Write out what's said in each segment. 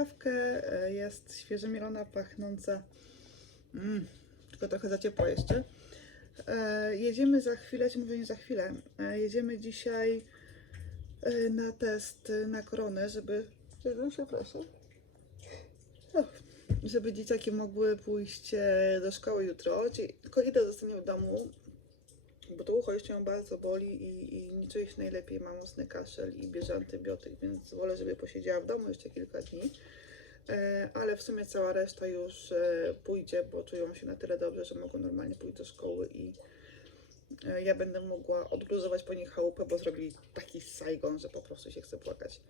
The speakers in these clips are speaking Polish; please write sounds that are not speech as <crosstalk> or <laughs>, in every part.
kawkę. E, Jest świeżo mielona, pachnąca. Mm, tylko trochę za ciepło jeszcze. E, jedziemy za chwilę, ci mówię nie za chwilę. E, jedziemy dzisiaj na test na koronę, żeby. przepraszam. O, żeby dzieciaki mogły pójść do szkoły jutro. Czyli tylko Ida zostanie w domu, bo to ucho jeszcze ją bardzo boli i, i nie czuje się najlepiej. Ma mocny kaszel i bierze antybiotyk, więc wolę, żeby posiedziała w domu jeszcze kilka dni. E, ale w sumie cała reszta już e, pójdzie, bo czują się na tyle dobrze, że mogą normalnie pójść do szkoły i e, ja będę mogła odgruzować po nich chałupę, bo zrobili taki sajgon, że po prostu się chce płakać.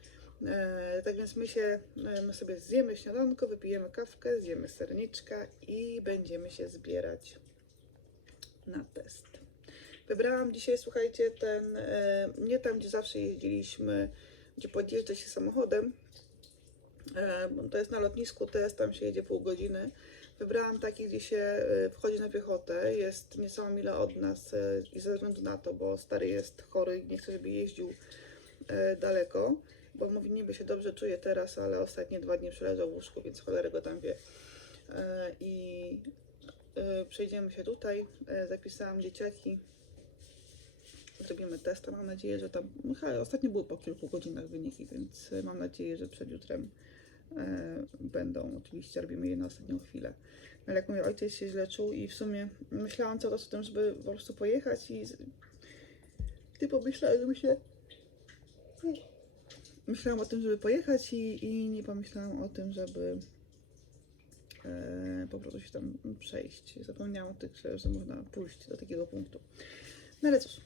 Tak więc my się, my sobie zjemy śniadanko, wypijemy kawkę, zjemy serniczka i będziemy się zbierać na test. Wybrałam dzisiaj, słuchajcie, ten, e, nie tam, gdzie zawsze jeździliśmy, gdzie podjeżdża się samochodem, e, to jest na lotnisku test, tam się jedzie pół godziny. Wybrałam taki, gdzie się e, wchodzi na piechotę, jest nieco mile od nas i ze względu na to, bo stary jest chory nie chce, żeby jeździł daleko, bo mówi, niby się dobrze czuje teraz, ale ostatnie dwa dni przeleżał w łóżku, więc cholery go tam wie. I przejdziemy się tutaj, zapisałam dzieciaki, zrobimy test. Mam nadzieję, że tam. Chyba ostatnio były po kilku godzinach wyniki, więc e, mam nadzieję, że przed jutrem e, będą. Oczywiście robimy je na ostatnią chwilę. Ale jak mówię, ojciec się źle czuł i w sumie myślałam cały czas o tym, żeby po prostu pojechać i. że mi się. Myślałam o tym, żeby pojechać i, i nie pomyślałam o tym, żeby e, po prostu się tam przejść. Zapomniałam o tych, że można pójść do takiego punktu. No ale cóż,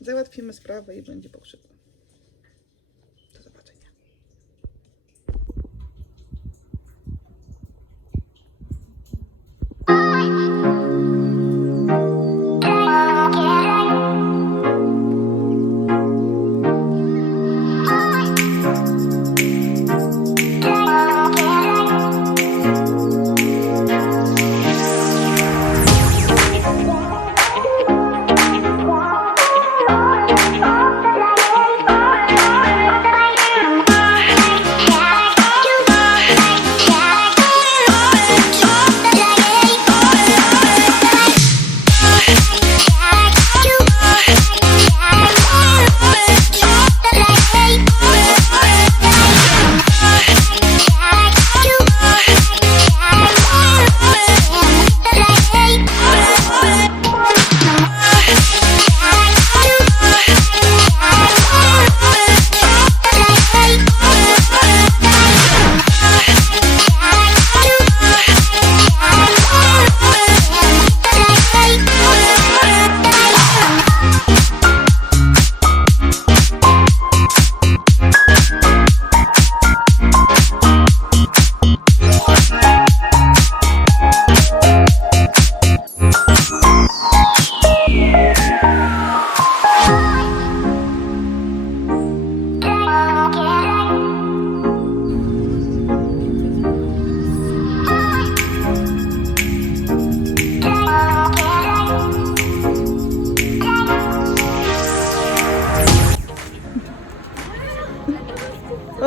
Załatwimy sprawę i będzie pokrzyku.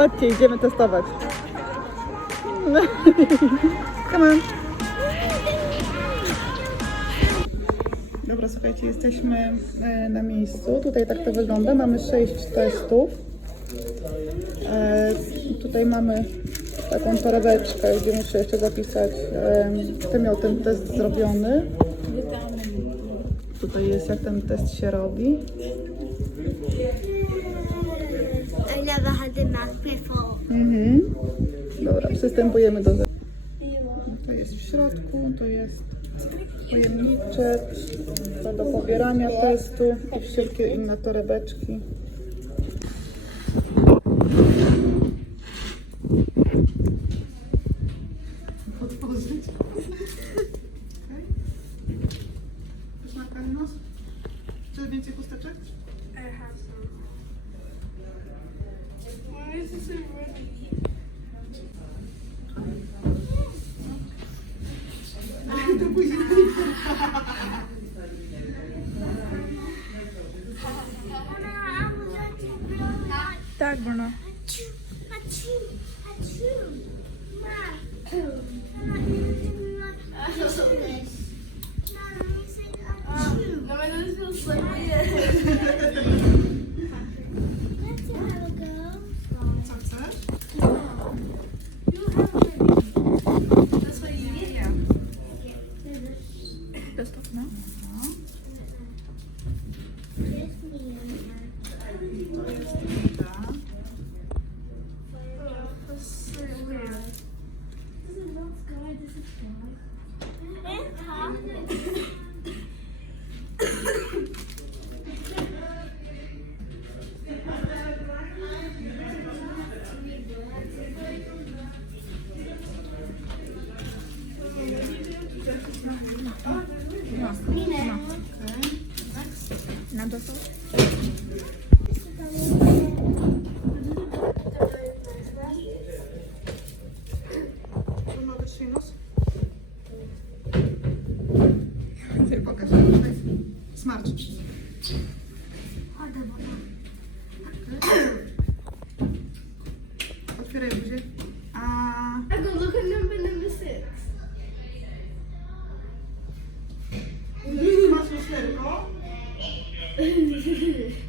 Chodźcie, idziemy testować. Come on. Dobra, słuchajcie, jesteśmy e, na miejscu. Tutaj tak to wygląda. Mamy sześć testów. E, Tutaj mamy taką torebeczkę, gdzie muszę jeszcze zapisać, kto miał ten test zrobiony. Tutaj jest, jak ten test się robi. The before. Mhm. Dobra, przystępujemy do. To jest w środku, to jest pojemniczek to do pobierania testu i wszelkie inne torebeczki. Czy <laughs> więcej chusteczek? I have some. Так, Бруно. Хочу, хочу, хочу. Мам. Dostaw, no.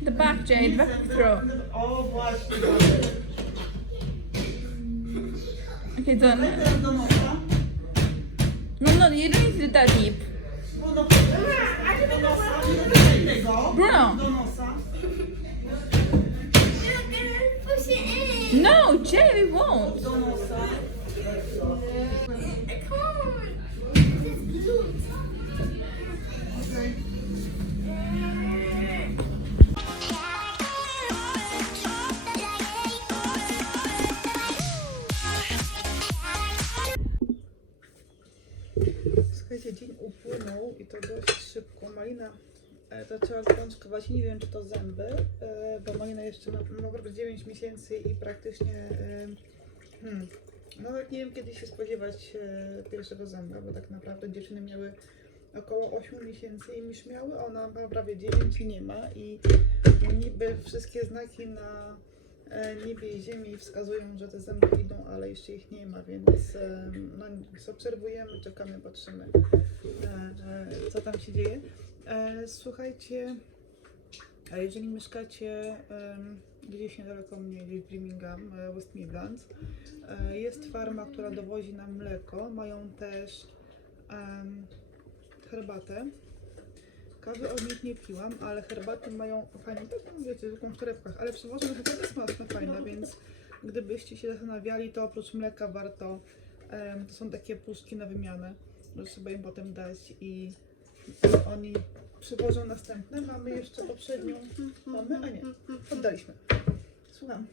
The back, Jane, back the throat. Okay, done. No, no, you don't need to do that deep. Bruno. <laughs> No, Jay, we won't. Słuchajcie, dzień upłynął i to dość szybko. Malina e, zaczęła zbączkować, nie wiem czy to zęby, e, bo Malina jeszcze ma ma prawie 9 miesięcy i praktycznie, e, hmm, no nawet nie wiem kiedy się spodziewać pierwszego zęba, bo tak naprawdę dziewczyny miały około 8 miesięcy i już miały, ona ma prawie 9 i nie ma i niby wszystkie znaki na niebie i ziemi wskazują, że te zęby idą, ale jeszcze ich nie ma, więc e, no, obserwujemy, czekamy, patrzymy, e, e, co tam się dzieje. E, Słuchajcie, a jeżeli mieszkacie gdzieś niedaleko mnie, gdzieś w Birmingham, e, West Midlands, e, jest farma, która dowozi nam mleko. Mają też herbatę. Kawy od nich nie piłam, ale herbaty mają fajną, taką wiecie, zwykłą w torebkach, ale przywożę herbatę jest mocno fajna, więc gdybyście się zastanawiali, to oprócz mleka warto, em, to są takie puszki na wymianę, że sobie im potem dać i oni przywożą następne. Mamy jeszcze poprzednią. Mamy? A nie. Oddaliśmy. Słucham.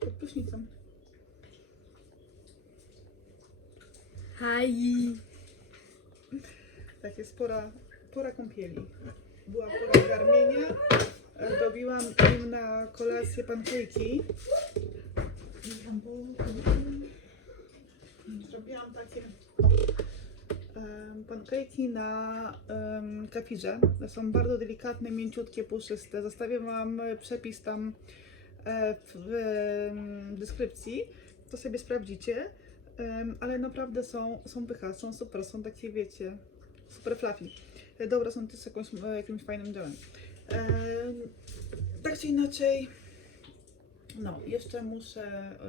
Pod prysznicem. Hi. Tak jest pora, pora kąpieli. Była pora garmienia. Robiłam im na kolację pankejki. Zrobiłam takie pankejki na um, kefirze. Są bardzo delikatne, mięciutkie, puszyste. Zostawię Wam przepis tam e, w, w. To sobie sprawdzicie. Em, ale naprawdę są, są pycha, są super, są takie, wiecie, super fluffy. E, Dobra, są też jakąś, e, jakimś fajnym dżemem. Em, tak czy inaczej, no, jeszcze muszę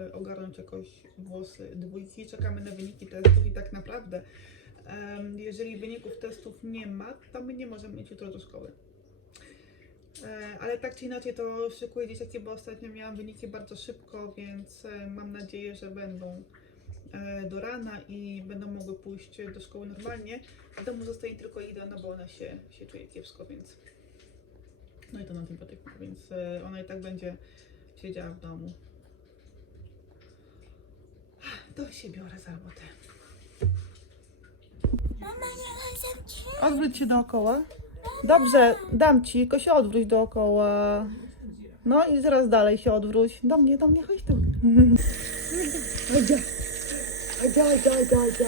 e, ogarnąć jakoś włosy dwójki. Czekamy na wyniki testów i tak naprawdę, jeżeli wyników testów nie ma, to my nie możemy mieć jutro do szkoły. E, Ale tak czy inaczej to szykuję dzieciaki, bo ostatnio miałam wyniki bardzo szybko, więc mam nadzieję, że będą do rana i będą mogły pójść do szkoły normalnie. W domu zostaje tylko Ida, no bo ona się, się czuje kiepsko, więc no i to na tym potyka, więc e, ona i tak będzie siedziała w domu. To się biorę za robotę. Odwróć się dookoła. Dobrze, dam ci, tylko się odwróć dookoła. No i zaraz dalej się odwróć. Do mnie, do mnie, chodź tu. <laughs> I die, die, die, die.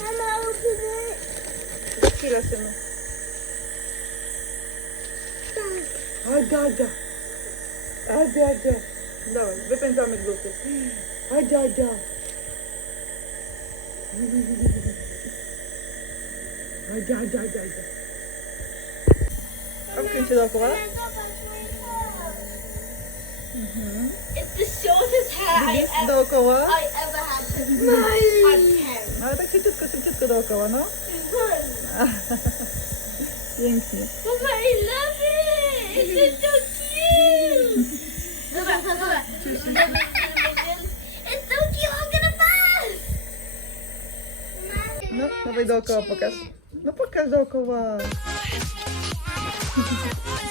I'm gonna open it. Kill us in I die, die. I die, die. No, we're wypędzamy z gusy. I die, die. I die, die, die, die. Obkręć się dookoła. Mhm the shortest hair I Widzisz? ever, Dookoła. I ever had. I'm ten. Ale tak szybciutko, szybciutko dookoła, no. <laughs> Pięknie. Papa, I love it! It's so cute! Papa, Papa, It's so cute, I'm gonna bust! No, dawaj dookoła pokaż. No pokaż dookoła. <laughs>